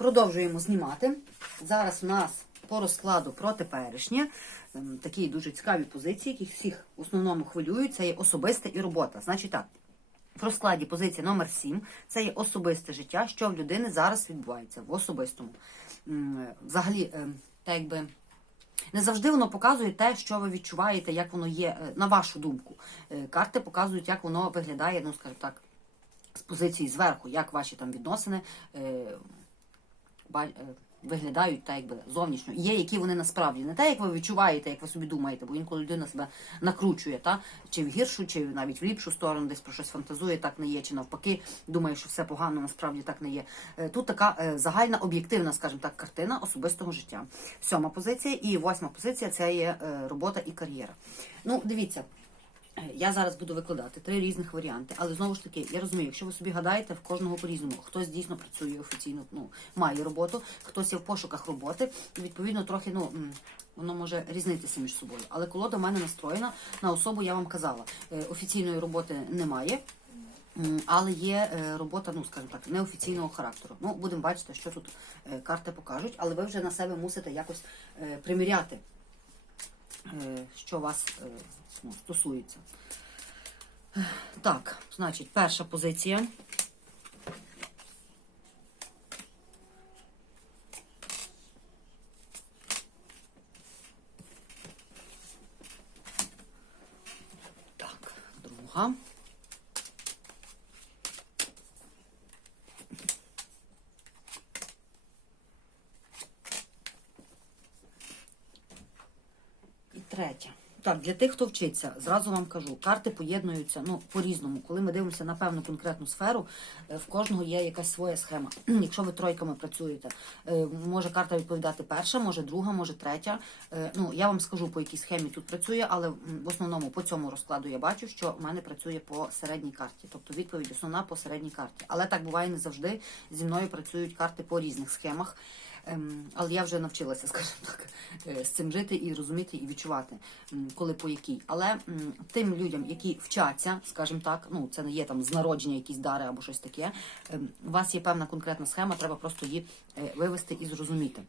Продовжуємо знімати. Зараз у нас по розкладу про теперішнє. ем, Такі дуже цікаві позиції, які всіх в основному хвилюють. Це є особисте і робота. Значить так. В розкладі позиція номер 7 це є особисте життя, що в людини зараз відбувається в особистому. Взагалі, ем, так якби. Не завжди воно показує те, що ви відчуваєте, як воно є, е, на вашу думку. Е, Карти показують, як воно виглядає, ну скажімо так, з позиції зверху, як ваші там відносини е, виглядають так, якби зовнішньо. Є, які вони насправді не те, як ви відчуваєте, як ви собі думаєте, бо інколи людина себе накручує, та чи в гіршу, чи навіть в ліпшу сторону, десь про щось фантазує, так не є, чи навпаки, думає, що все погано, насправді так не є. Е, Тут така е, загальна об'єктивна, скажімо так, картина особистого життя. Сьома позиція і восьма позиція це є е, робота і кар'єра. Ну, дивіться. Е, Я зараз буду викладати три різних варіанти, але знову ж таки, я розумію, якщо ви собі гадаєте, в кожного по-різному. Хтось дійсно працює офіційно, ну має роботу, хтось є в пошуках роботи, і відповідно трохи ну воно може різнитися між собою. Але колода в мене настроєна на особу, я вам казала, е, офіційної роботи немає. Але є е, робота, ну скажімо так, неофіційного характеру. Ну, будемо бачити, що тут карти покажуть, але ви вже на себе мусите якось приміряти що вас е, ну, стосується. Так, значить, перша позиція. Так, друга. І третя. Так, для тих, хто вчиться, зразу вам кажу, карти поєднуються ну, по-різному. Коли ми дивимося на певну конкретну сферу, е, в кожного є якась своя схема. Якщо ви тройками працюєте, е, може карта відповідати перша, може друга, може третя. Е, Ну, я вам скажу, по якій схемі тут працює, але в основному по цьому розкладу я бачу, що в мене працює по середній карті. Тобто відповідь основна по середній карті. Але так буває не завжди. Зі мною працюють карти по різних схемах. Ем, Але я вже навчилася, скажімо так, е, з цим жити і розуміти і відчувати, коли по якій. Але тим людям, які вчаться, скажімо так, ну це не є там з народження якісь дари або щось таке. ем, У вас є певна конкретна схема, треба просто її е, вивести і зрозуміти.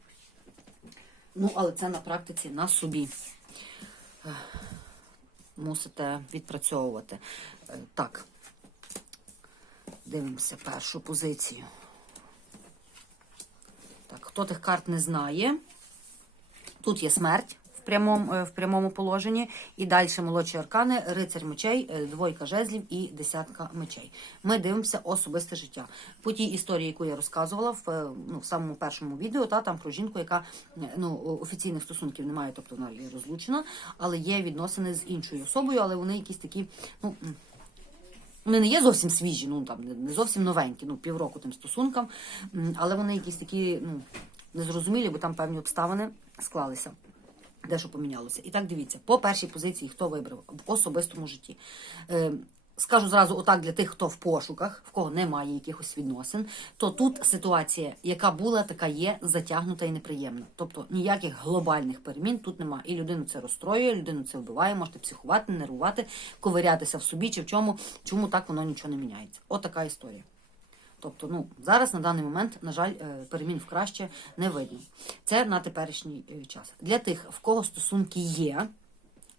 Ну, але це на практиці на собі. Мусите відпрацьовувати. Е, Так. Дивимося першу позицію. Так, хто тих карт не знає, тут є смерть в прямому, е, в прямому положенні, і далі молодші аркани, рицарь мечей, е, двойка жезлів і десятка мечей. Ми дивимося особисте життя. По тій історії, яку я розказувала в, е, ну, в самому першому відео, та там про жінку, яка ну, офіційних стосунків немає, тобто вона є розлучена, але є відносини з іншою особою, але вони якісь такі, ну. Вони не є зовсім свіжі, ну там не- зовсім новенькі, ну півроку тим стосункам, але вони якісь такі, ну, незрозумілі, бо там певні обставини склалися. Дещо помінялося. І так дивіться, по першій позиції, хто вибрав в особистому житті. Скажу зразу отак для тих, хто в пошуках, в кого немає якихось відносин, то тут ситуація, яка була, така є, затягнута і неприємна. Тобто ніяких глобальних перемін тут немає. І людину це розстроює, людину це вбиває, можете психувати, нервувати, ковирятися в собі чи в чому, чому так воно нічого не міняється. Отака історія. Тобто, ну зараз на даний момент, на жаль, е, перемін в краще не видно. Це на теперішній е, час. Для тих, в кого стосунки є,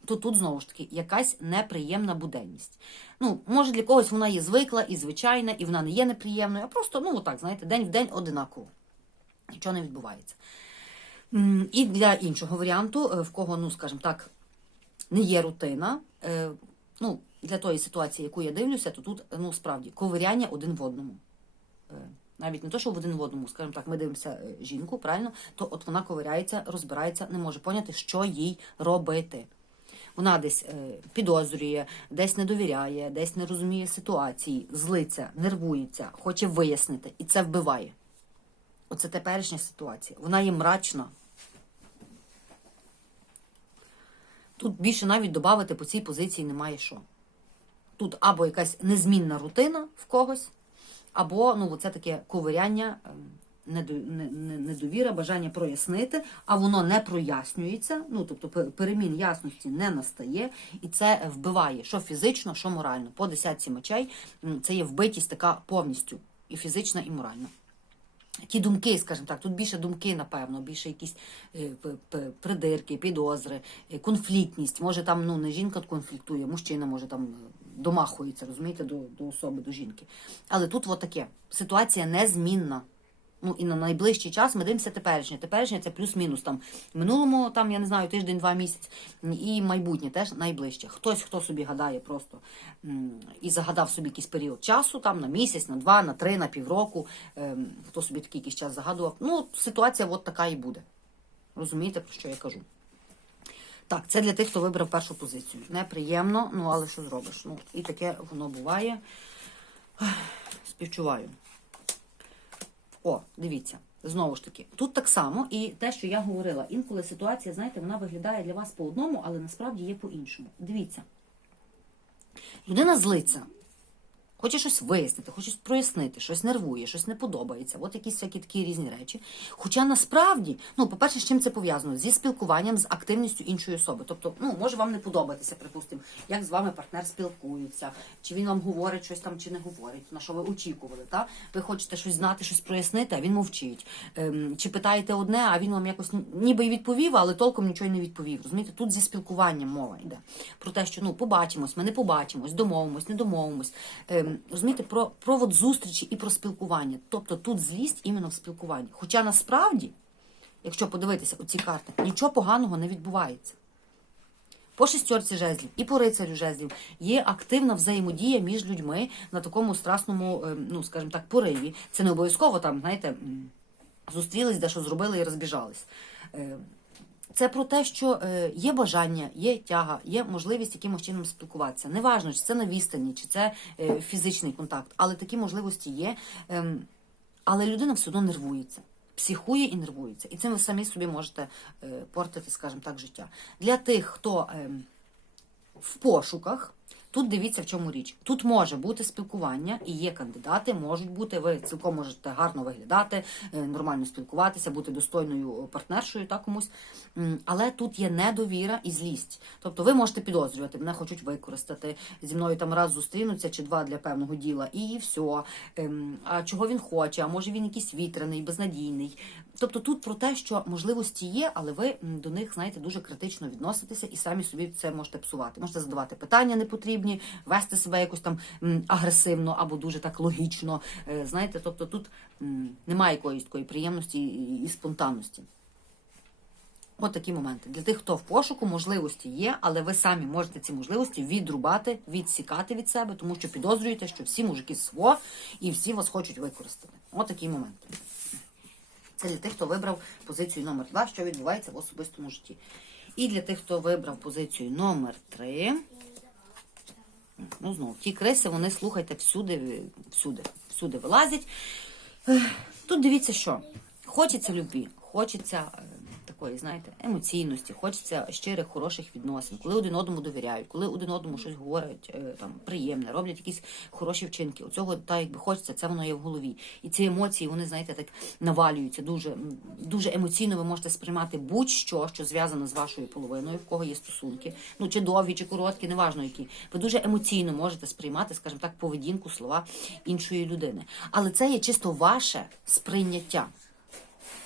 то тут знову ж таки якась неприємна буденність. Ну, може, для когось вона є звикла і звичайна, і вона не є неприємною, а просто, ну, отак, знаєте, день в день одинаково. Нічого не відбувається. І для іншого варіанту, е, в кого, ну, скажімо так, не є рутина. е, Ну, для тої ситуації, яку я дивлюся, то тут ну справді ковиряння один в одному. Е, Навіть не то, що в один в одному, скажімо так, ми дивимося жінку, правильно, то от вона ковиряється, розбирається, не може поняти, що їй робити. Вона десь е, підозрює, десь не довіряє, десь не розуміє ситуації, злиться, нервується, хоче вияснити, і це вбиває. Оце теперішня ситуація. Вона є мрачна, Тут більше навіть додати по цій позиції немає що. Тут або якась незмінна рутина в когось, або ну, це таке ковиряння, недо- не- не- недовіра, бажання прояснити, а воно не прояснюється. Ну, тобто перемін ясності не настає, і це вбиває що фізично, що морально. По десятці мечей це є вбитість така повністю і фізична, і моральна. ті думки, скажімо так, тут більше думки, напевно, більше якісь е, придирки, підозри, е, конфліктність. Може там ну не жінка конфліктує, мужчина може там е, домахується, розумієте, до, до особи, до жінки. Але тут от таке. Ситуація незмінна. Ну і на найближчий час ми дивимося теперішнє. Теперішнє це плюс-мінус там минулому, там я не знаю, тиждень, два місяць, і майбутнє теж найближче. Хтось, хто собі гадає просто і загадав собі якийсь період часу, там на місяць, на два, на три, на півроку. ем, Хто собі такий якийсь час загадував. Ну, ситуація от така і буде. Розумієте, про що я кажу? Так, це для тих, хто вибрав першу позицію. Неприємно, ну але що зробиш? Ну, і таке воно буває. Співчуваю. О, дивіться, знову ж таки, тут так само, і те, що я говорила, інколи ситуація, знаєте, вона виглядає для вас по одному, але насправді є по-іншому. Дивіться. Людина злиться. Хоче щось вияснити, хоче щось прояснити, щось нервує, щось не подобається. От якісь всякі такі різні речі. Хоча насправді, ну, по-перше, з чим це пов'язано? Зі спілкуванням, з активністю іншої особи. Тобто, ну, може вам не подобатися, припустимо, як з вами партнер спілкується, чи він вам говорить щось там, чи не говорить, на що ви очікували. Та? Ви хочете щось знати, щось прояснити, а він мовчить. Ем, чи питаєте одне, а він вам якось ніби й відповів, але толком нічого не відповів. Розумієте, тут зі спілкуванням мова йде. Про те, що ну, побачимось, ми не побачимось, домовимось, не домовимось. Ем, розумієте, про, про от зустрічі і про спілкування. Тобто тут злість іменно в спілкуванні. Хоча насправді, якщо подивитися оці карти, нічого поганого не відбувається. По шестерці жезлів і по рицарю жезлів є активна взаємодія між людьми на такому страсному, ем, ну скажімо так, пориві. Це не обов'язково там, знаєте, зустрілись, дещо зробили і розбіжались. Це про те, що е, є бажання, є тяга, є можливість якимось чином спілкуватися. Неважно, чи це на відстані, чи це е, фізичний контакт, але такі можливості є. Ем, Але людина все одно нервується, психує і нервується. І цим ви самі собі можете е, портити, скажімо так, життя. Для тих, хто ем, в пошуках. Тут дивіться, в чому річ. Тут може бути спілкування, і є кандидати, можуть бути. Ви цілком можете гарно виглядати, е, нормально спілкуватися, бути достойною партнершою та комусь. Але тут є недовіра і злість. Тобто ви можете підозрювати, мене хочуть використати, зі мною там раз зустрінуться чи два для певного діла, і все. Ем, А чого він хоче? А може він якийсь вітряний, безнадійний. Тобто тут про те, що можливості є, але ви до них, знаєте, дуже критично відноситеся і самі собі це можете псувати. Можете задавати питання непотрібні, вести себе якось там агресивно або дуже так логічно. Е, Знаєте, тобто тут немає якоїсь такої приємності і спонтанності. От такі моменти. Для тих, хто в пошуку, можливості є, але ви самі можете ці можливості відрубати, відсікати від себе, тому що підозрюєте, що всі мужики сво і всі вас хочуть використати. От такі моменти. Це для тих, хто вибрав позицію номер 2 що відбувається в особистому житті. І для тих, хто вибрав позицію номер 3 ну знову, ті криси, вони слухайте всюди, всюди, всюди вилазять. Тут дивіться, що хочеться любві, хочеться е, такої, знаєте, емоційності, хочеться щирих, хороших відносин, коли один одному довіряють, коли один одному щось говорять е, там приємне, роблять якісь хороші вчинки. Оцього так якби хочеться, це воно є в голові. І ці емоції, вони, знаєте, так навалюються дуже, дуже емоційно ви можете сприймати будь-що, що зв'язано з вашою половиною, в кого є стосунки, ну чи довгі, чи короткі, неважно які. Ви дуже емоційно можете сприймати, скажімо так, поведінку, слова іншої людини. Але це є чисто ваше сприйняття.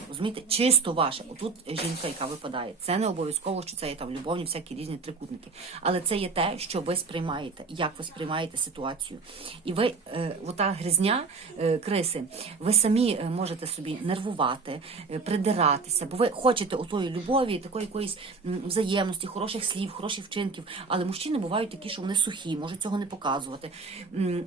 Розумієте, чисто ваше. Отут жінка, яка випадає. Це не обов'язково, що це є там любовні, всякі різні трикутники. Але це є те, що ви сприймаєте, як ви сприймаєте ситуацію. І ви, е, ота гризня е, криси, ви самі е, можете собі нервувати, е, придиратися, бо ви хочете отої любові, такої якоїсь взаємності, хороших слів, хороших вчинків. Але мужчини бувають такі, що вони сухі, можуть цього не показувати.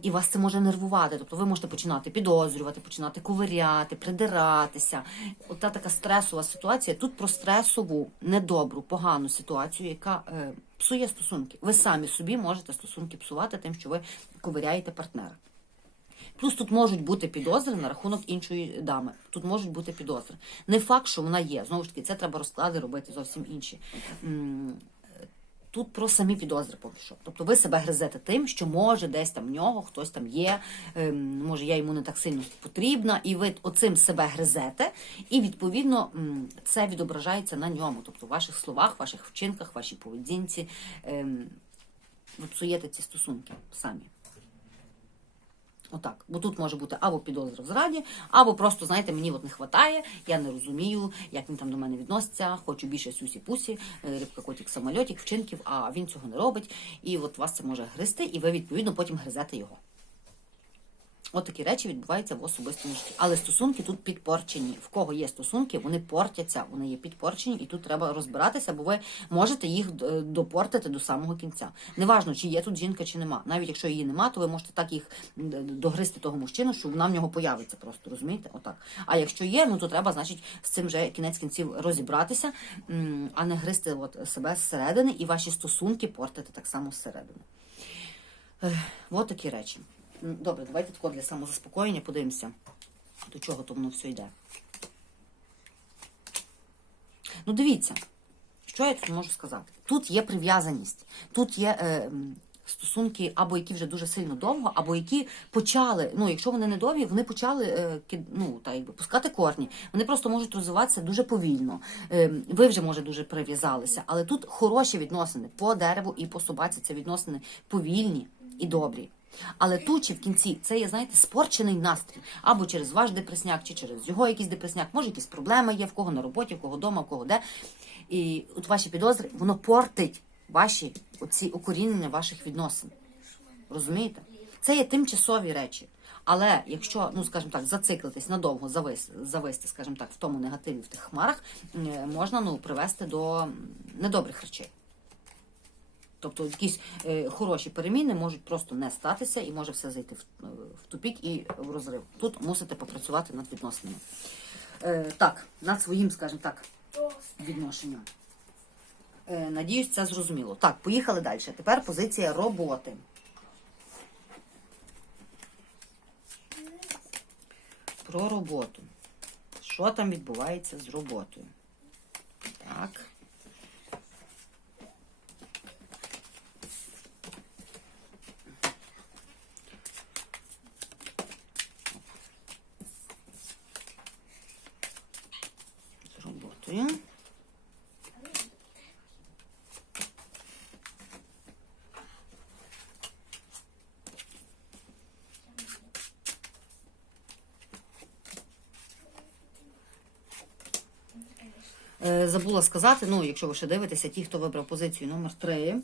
І вас це може нервувати. Тобто ви можете починати підозрювати, починати ковиряти, придиратися. Ота така стресова ситуація. Тут про стресову, недобру, погану ситуацію, яка е, псує стосунки. Ви самі собі можете стосунки псувати тим, що ви ковиряєте партнера. Плюс тут можуть бути підозри на рахунок іншої дами. Тут можуть бути підозри. Не факт, що вона є. Знову ж таки, це треба розклади робити зовсім інші. Тут про самі підозри поки що. Тобто ви себе гризете тим, що може десь там в нього хтось там є, ем, може я йому не так сильно потрібна, і ви оцим себе гризете, і відповідно це відображається на ньому, тобто в ваших словах, ваших вчинках, вашій поведінці. Ем, ви псуєте ці стосунки самі. Отак. Бо тут може бути або підозра в зраді, або просто, знаєте, мені от не вистачає, я не розумію, як він там до мене відноситься, хочу більше сюсі-пусі, е, рибка котик самольотик, вчинків, а він цього не робить. І от вас це може гризти, і ви відповідно потім гризете його. От такі речі відбуваються в особистому житті. Але стосунки тут підпорчені. В кого є стосунки, вони портяться, вони є підпорчені, і тут треба розбиратися, бо ви можете їх е, допортити до самого кінця. Неважно, чи є тут жінка, чи нема. Навіть якщо її нема, то ви можете так їх догризти того мужчину, що вона в нього появиться просто, розумієте? Отак. А якщо є, ну то треба, значить, з цим вже кінець кінців розібратися, а не гризти от себе зсередини і ваші стосунки портити так само зсередини. От такі речі. М, Добре, давайте тако для самозаспокоєння подивимося, до чого то воно все йде. Ну, дивіться, що я тут можу сказати? Тут є прив'язаність, тут є е, стосунки, або які вже дуже сильно довго, або які почали. Ну, якщо вони не довгі, вони почали е, ну, та, якби, пускати корні. Вони просто можуть розвиватися дуже повільно. Е, ви вже, може, дуже прив'язалися, але тут хороші відносини по дереву і по собаці. Це відносини повільні і добрі. Але тут чи в кінці це є, знаєте, спорчений настрій. Або через ваш депресняк, чи через його якийсь депресняк. Може, якісь проблеми є, в кого на роботі, в кого вдома, в кого де. І от ваші підозри, воно портить ваші оці укорінення ваших відносин. Розумієте? Це є тимчасові речі. Але якщо, ну скажімо так, зациклитись надовго, завис, зависти, скажімо так, в тому негативі, в тих хмарах, е, можна ну, привести до недобрих речей. Тобто якісь е, хороші переміни можуть просто не статися і може все зайти в, е, в тупік і в розрив. Тут мусите попрацювати над відносинами. Е, так, над своїм, скажімо так, відношенням. Е, надіюсь, це зрозуміло. Так, поїхали далі. Тепер позиція роботи. Про роботу. Що там відбувається з роботою? Так. З роботою. Е, Забула сказати, ну, якщо ви ще дивитеся, ті, хто вибрав позицію номер 3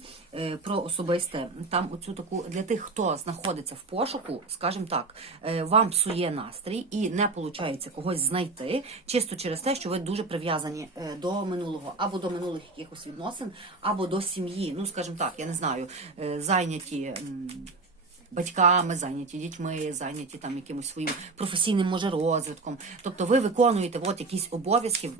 про особисте, там оцю таку для тих, хто знаходиться в пошуку, скажімо так, е, вам псує настрій і не виходить когось знайти, чисто через те, що ви дуже прив'язані е, до минулого, або до минулих якихось відносин, або до сім'ї. Ну, скажімо так, я не знаю, е, зайняті. батьками, зайняті дітьми, зайняті там якимось своїм професійним може розвитком. Тобто ви виконуєте от якісь обов'язки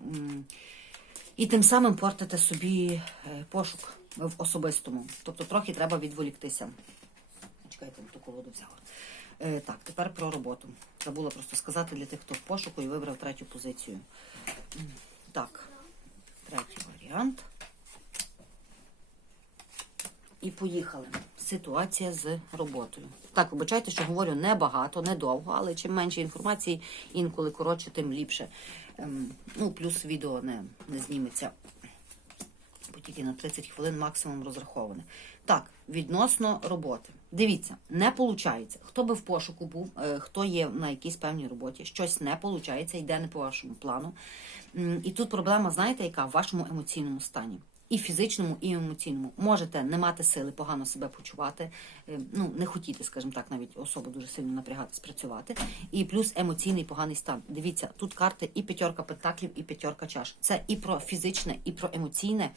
і тим самим портите собі е, пошук в особистому. Тобто трохи треба відволіктися. Чекайте, ту колоду взяла. Е, так, тепер про роботу. Забула просто сказати для тих, хто в пошуку і вибрав третю позицію. Так, третій варіант. І поїхали. Ситуація з роботою. Так, вибачайте, що говорю небагато, недовго, але чим менше інформації, інколи коротше, тим ліпше. Ем, ну, плюс відео не, не зніметься. Бо тільки на 30 хвилин максимум розраховане. Так, відносно роботи. Дивіться, не виходить. Хто би в пошуку був, е, хто є на якійсь певній роботі, щось не виходить, йде не по вашому плану. І тут проблема, знаєте, яка в вашому емоційному стані. І фізичному, і емоційному можете не мати сили погано себе почувати, е, ну не хотіти, скажімо так, навіть особу дуже сильно напрягатись працювати. І плюс емоційний поганий стан. Дивіться, тут карти і п'ятерка пентаклів, і п'ятерка чаш. Це і про фізичне, і про емоційне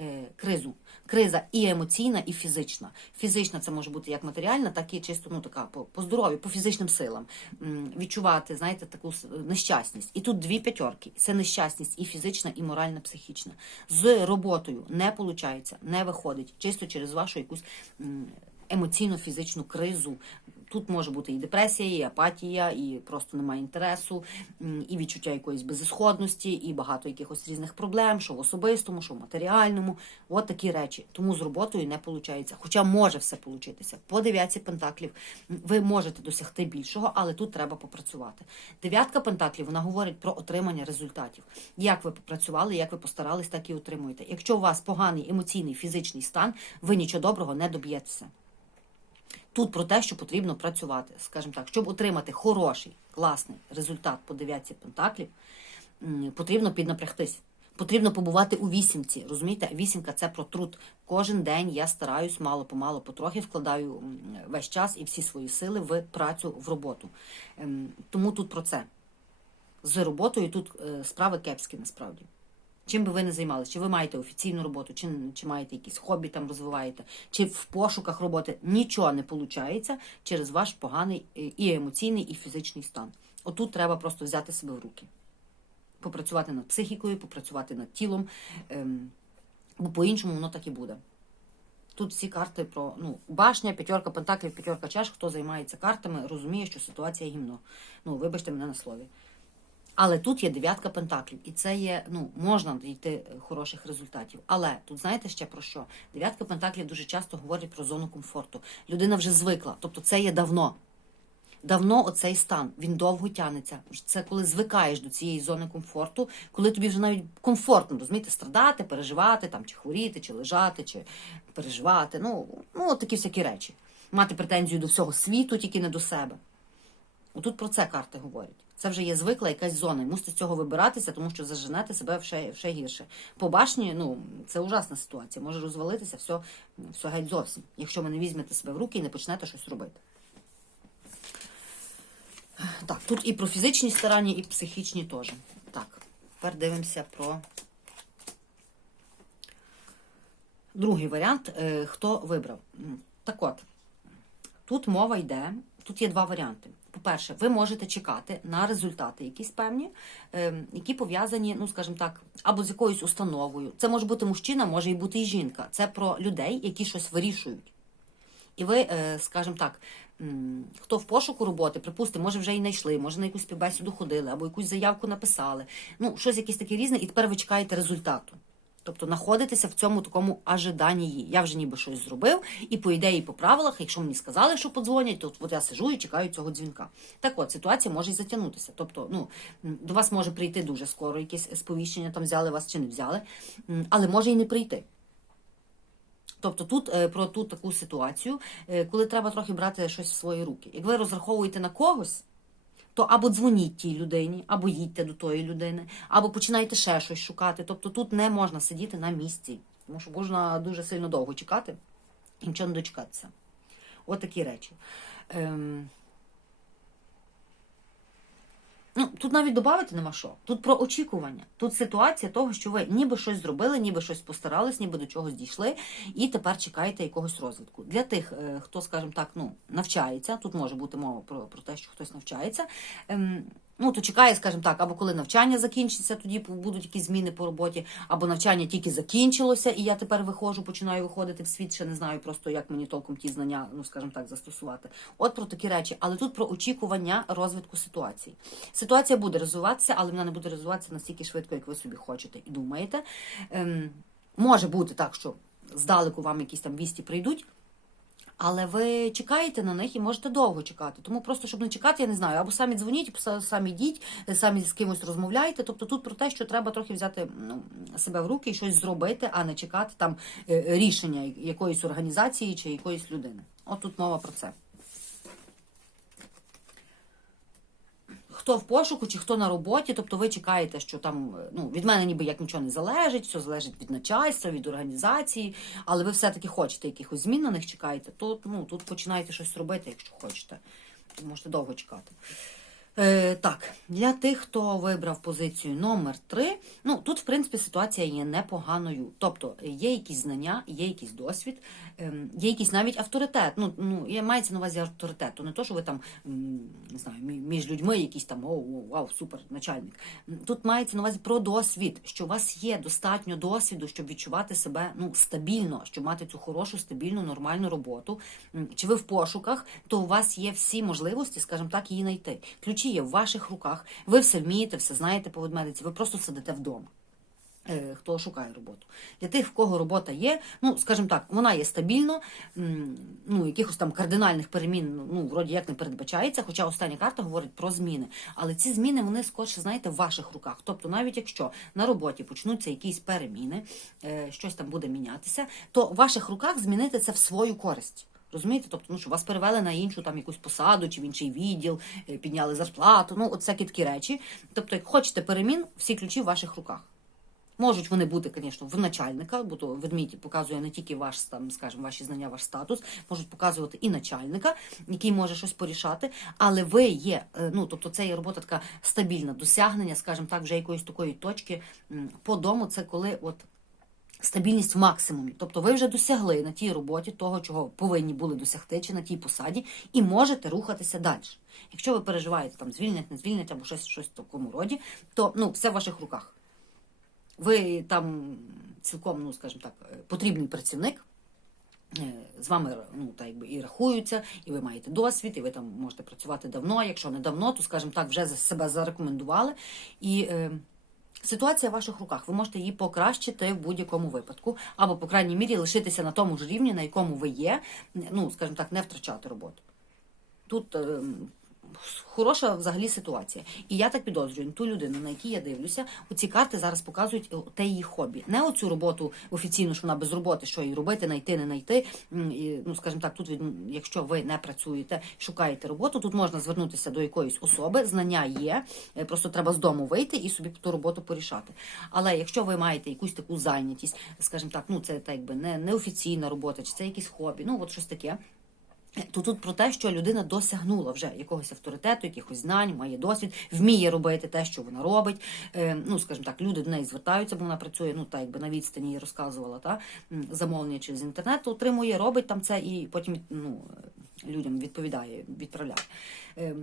е, кризу. Криза і емоційна, і фізична. Фізична це може бути як матеріальна, так і чисто ну така по, по здоров'ю, по фізичним силам. М, Відчувати, знаєте, таку нещасність. І тут дві п'ятерки. Це нещасність і фізична, і моральна, психічна. З роботою не виходить, не виходить, чисто через вашу якусь емоційно-фізичну кризу. Тут може бути і депресія, і апатія, і просто немає інтересу, і відчуття якоїсь безісходності, і багато якихось різних проблем, що в особистому, що в матеріальному. От такі речі. Тому з роботою не виходить. Хоча може все получитися. По дев'ятці пентаклів ви можете досягти більшого, але тут треба попрацювати. Дев'ятка пентаклів вона говорить про отримання результатів. Як ви попрацювали, як ви постарались, так і отримуєте. Якщо у вас поганий емоційний фізичний стан, ви нічого доброго не доб'єтеся. Тут про те, що потрібно працювати, скажімо так, щоб отримати хороший, класний результат по дев'ятці пентаклів, потрібно піднапрягтись. Потрібно побувати у вісімці. Розумієте, вісімка це про труд. Кожен день я стараюсь мало помалу, потрохи вкладаю весь час і всі свої сили в працю в роботу. Ем, Тому тут про це. З роботою тут е, справи кепські насправді. Чим би ви не займалися, чи ви маєте офіційну роботу, чи, чи маєте якісь хобі там розвиваєте, чи в пошуках роботи нічого не виходить через ваш поганий е, і емоційний, і фізичний стан. Отут треба просто взяти себе в руки, попрацювати над психікою, попрацювати над тілом, ем, бо по-іншому воно так і буде. Тут всі карти про ну, башня, п'ятерка пентаклів, п'ятерка чаш. Хто займається картами, розуміє, що ситуація гімно. Ну, вибачте мене на слові. Але тут є дев'ятка пентаклів, і це є, ну, можна дійти хороших результатів. Але тут знаєте ще про що? Дев'ятка пентаклів дуже часто говорить про зону комфорту. Людина вже звикла, тобто це є давно. Давно оцей стан, він довго тягнеться. Це коли звикаєш до цієї зони комфорту, коли тобі вже навіть комфортно, розумієте, страдати, переживати, там, чи хворіти, чи лежати, чи переживати. Ну, ну такі всякі речі. Мати претензію до всього світу, тільки не до себе. Отут про це карти говорять. Це вже є звикла якась зона, і мусите з цього вибиратися, тому що заженете себе ще, ще гірше. По башні, ну, це ужасна ситуація. Може розвалитися все, все геть зовсім, якщо ви не візьмете себе в руки і не почнете щось робити. Так, тут і про фізичні старання, і психічні теж. Так, тепер дивимося про другий варіант. Е, Хто вибрав? Так от, тут мова йде, тут є два варіанти. По-перше, ви можете чекати на результати якісь певні, е, які пов'язані, ну скажімо так, або з якоюсь установою. Це може бути мужчина, може і бути і жінка. Це про людей, які щось вирішують. І ви, е, скажімо так, хто в пошуку роботи, припустимо, може вже і знайшли, може на якусь співбесіду ходили, або якусь заявку написали. Ну, щось якесь таке різне, і тепер ви чекаєте результату. Тобто знаходитеся в цьому такому ожиданні. Я вже ніби щось зробив, і по ідеї, по правилах, якщо мені сказали, що подзвонять, то от я сижу і чекаю цього дзвінка. Так от, ситуація може і затягнутися. Тобто, ну, до вас може прийти дуже скоро якесь сповіщення, там взяли вас чи не взяли, але може і не прийти. Тобто тут е, про ту таку ситуацію, е, коли треба трохи брати щось в свої руки. Як ви розраховуєте на когось, то або дзвоніть тій людині, або їдьте до тої людини, або починайте ще щось шукати. Тобто тут не можна сидіти на місці, тому що можна дуже сильно довго чекати і нічого не дочекатися. От такі речі. Ем... Ну, тут навіть додати нема що. Тут про очікування. Тут ситуація того, що ви ніби щось зробили, ніби щось постарались, ніби до чогось дійшли, і тепер чекаєте якогось розвитку. Для тих, е, хто, скажімо так, ну, навчається, тут може бути мова про, про те, що хтось навчається. Ну, то чекає, скажімо так, або коли навчання закінчиться, тоді будуть якісь зміни по роботі, або навчання тільки закінчилося, і я тепер виходжу, починаю виходити в світ, ще не знаю просто, як мені толком ті знання, ну скажімо так, застосувати. От про такі речі. Але тут про очікування розвитку ситуації. Ситуація буде розвиватися, але вона не буде розвиватися настільки швидко, як ви собі хочете і думаєте. Ем, може бути так, що здалеку вам якісь там вісті прийдуть. Але ви чекаєте на них і можете довго чекати. Тому просто, щоб не чекати, я не знаю, або самі дзвоніть, або самі йдіть, самі з кимось розмовляєте. Тобто тут про те, що треба трохи взяти ну, себе в руки і щось зробити, а не чекати там е, рішення якоїсь організації чи якоїсь людини. От тут мова про це. Хто в пошуку чи хто на роботі, тобто ви чекаєте, що там ну від мене ніби як нічого не залежить, все залежить від начальства, від організації, але ви все-таки хочете якихось змін на них чекаєте, то ну тут починаєте щось робити, якщо хочете. Можете довго чекати. Е, так, для тих, хто вибрав позицію номер 3 ну тут, в принципі, ситуація є непоганою. Тобто є якісь знання, є якийсь досвід, ем, є якийсь навіть авторитет. Ну, ну я мається на увазі авторитет. То не то, що ви там не знаю, між людьми якийсь там о, о, вау, супер, начальник. Тут мається на увазі про досвід, що у вас є достатньо досвіду, щоб відчувати себе ну стабільно, щоб мати цю хорошу, стабільну, нормальну роботу. Чи ви в пошуках, то у вас є всі можливості, скажімо так, її знайти. Ключі є в ваших руках. Ви все вмієте, все знаєте по ведмедиці, ви просто сидите вдома. Е, Хто шукає роботу. Для тих, в кого робота є, ну, скажімо так, вона є стабільно, ну, якихось там кардинальних перемін, ну, вроді як не передбачається, хоча остання карта говорить про зміни. Але ці зміни, вони скорше, знаєте, в ваших руках. Тобто, навіть якщо на роботі почнуться якісь переміни, е, щось там буде мінятися, то в ваших руках змінити це в свою користь. Розумієте? Тобто, ну що вас перевели на іншу там якусь посаду чи в інший відділ, е, підняли зарплату, ну от всякі такі речі. Тобто, як хочете перемін, всі ключі в ваших руках. Можуть вони бути, звісно, в начальника, бо то ведмідь показує не тільки ваш там, скажімо, ваші знання, ваш статус, можуть показувати і начальника, який може щось порішати. Але ви є, е, ну тобто, це є робота така стабільна, досягнення, скажімо так, вже якоїсь такої точки по дому. Це коли от. Стабільність в максимумі. Тобто ви вже досягли на тій роботі того, чого повинні були досягти, чи на тій посаді, і можете рухатися далі. Якщо ви переживаєте там звільнять, не звільнять або щось, щось в такому роді, то ну, все в ваших руках. Ви там цілком, ну скажімо так, е, потрібний працівник. е, З вами ну, так, якби, і рахуються, і ви маєте досвід, і ви там можете працювати давно. Якщо не давно, то, скажімо так, вже за себе зарекомендували. І е, ситуація в ваших руках. Ви можете її покращити в будь-якому випадку, або, по крайній мірі, лишитися на тому ж рівні, на якому ви є, ну, скажімо так, не втрачати роботу. Тут е, хороша взагалі ситуація. І я так підозрюю, ту людину, на якій я дивлюся, оці карти зараз показують те її хобі. Не оцю роботу офіційно, що вона без роботи, що їй робити, знайти, не знайти. Ну, скажімо так, тут, від- якщо ви не працюєте, шукаєте роботу, тут можна звернутися до якоїсь особи, знання є, е, просто треба з дому вийти і собі ту роботу порішати. Але якщо ви маєте якусь таку зайнятість, скажімо так, ну це так якби не, не офіційна робота, чи це якесь хобі, ну от щось таке. То тут про те, що людина досягнула вже якогось авторитету, якихось знань, має досвід, вміє робити те, що вона робить. Е, ну, скажімо так, люди до неї звертаються, бо вона працює, ну так якби на відстані їй розказувала, та замовлення через інтернет, отримує, робить там це і потім ну, е, людям відповідає, відправляє. Е,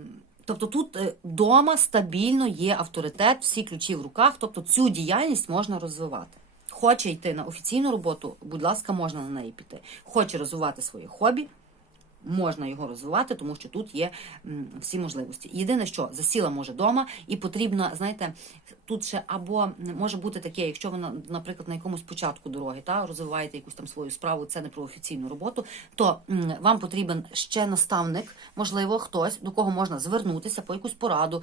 Тобто тут вдома стабільно є авторитет, всі ключі в руках, тобто цю діяльність можна розвивати. Хоче йти на офіційну роботу, будь ласка, можна на неї піти. Хоче розвивати своє хобі, можна його розвивати, тому що тут є всі можливості. Єдине, що засіла може вдома, і потрібно, знаєте, тут ще або може бути таке, якщо ви, наприклад, на якомусь початку дороги та розвиваєте якусь там свою справу, це не про офіційну роботу, то вам потрібен ще наставник, можливо, хтось, до кого можна звернутися по якусь пораду,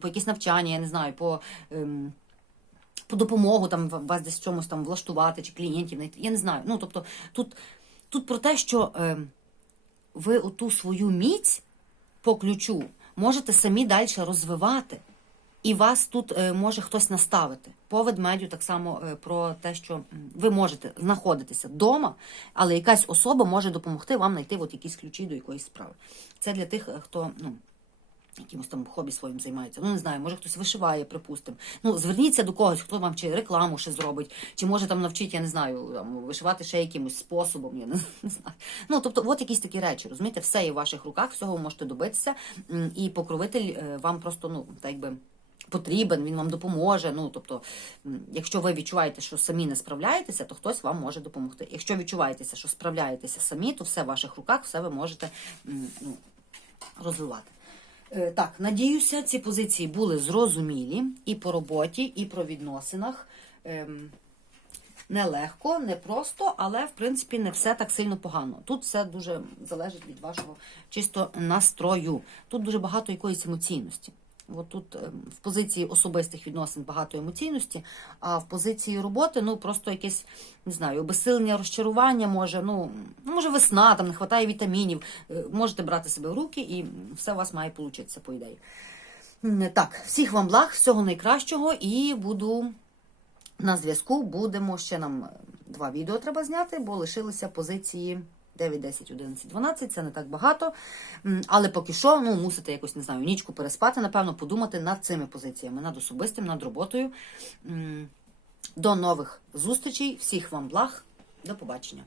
по якісь навчання, я не знаю, по. ем, по допомогу там вас десь в чомусь там влаштувати чи клієнтів. Я не знаю. Ну тобто тут, тут про те, що е, ви оту свою міць по ключу можете самі далі розвивати. І вас тут е, може хтось наставити. По ведмедю так само е, про те, що ви можете знаходитися вдома, але якась особа може допомогти вам знайти от якісь ключі до якоїсь справи. Це для тих, е, хто ну, якимось там хобі своїм займається. Ну не знаю, може хтось вишиває, припустимо. Ну зверніться до когось, хто вам чи рекламу ще зробить, чи може там навчить, я не знаю, там, вишивати ще якимось способом. Я не, не знаю. Ну тобто, от якісь такі речі, розумієте, все є в ваших руках, всього ви можете добитися, і покровитель е, вам просто ну так якби. Потрібен, він вам допоможе. Ну тобто, якщо ви відчуваєте, що самі не справляєтеся, то хтось вам може допомогти. Якщо відчуваєтеся, що справляєтеся самі, то все в ваших руках, все ви можете ну, розвивати. Е, Так, надіюся, ці позиції були зрозумілі і по роботі, і про відносинах. Ем, Нелегко, не просто, але в принципі не все так сильно погано. Тут все дуже залежить від вашого чисто настрою. Тут дуже багато якоїсь емоційності. От тут ем, в позиції особистих відносин багато емоційності, а в позиції роботи ну просто якесь не знаю, обесилення, розчарування може. Ну може весна, там не вистачає вітамінів. Е, Можете брати себе в руки, і все у вас має получитися, по ідеї. Так, всіх вам благ, всього найкращого, і буду на зв'язку. Будемо ще нам е, два відео треба зняти, бо лишилися позиції 9, 10, 11, 12. Це не так багато. Але поки що, ну, мусите якось, не знаю, нічку переспати, напевно, подумати над цими позиціями, над особистим, над роботою. До нових зустрічей, всіх вам благ, до побачення.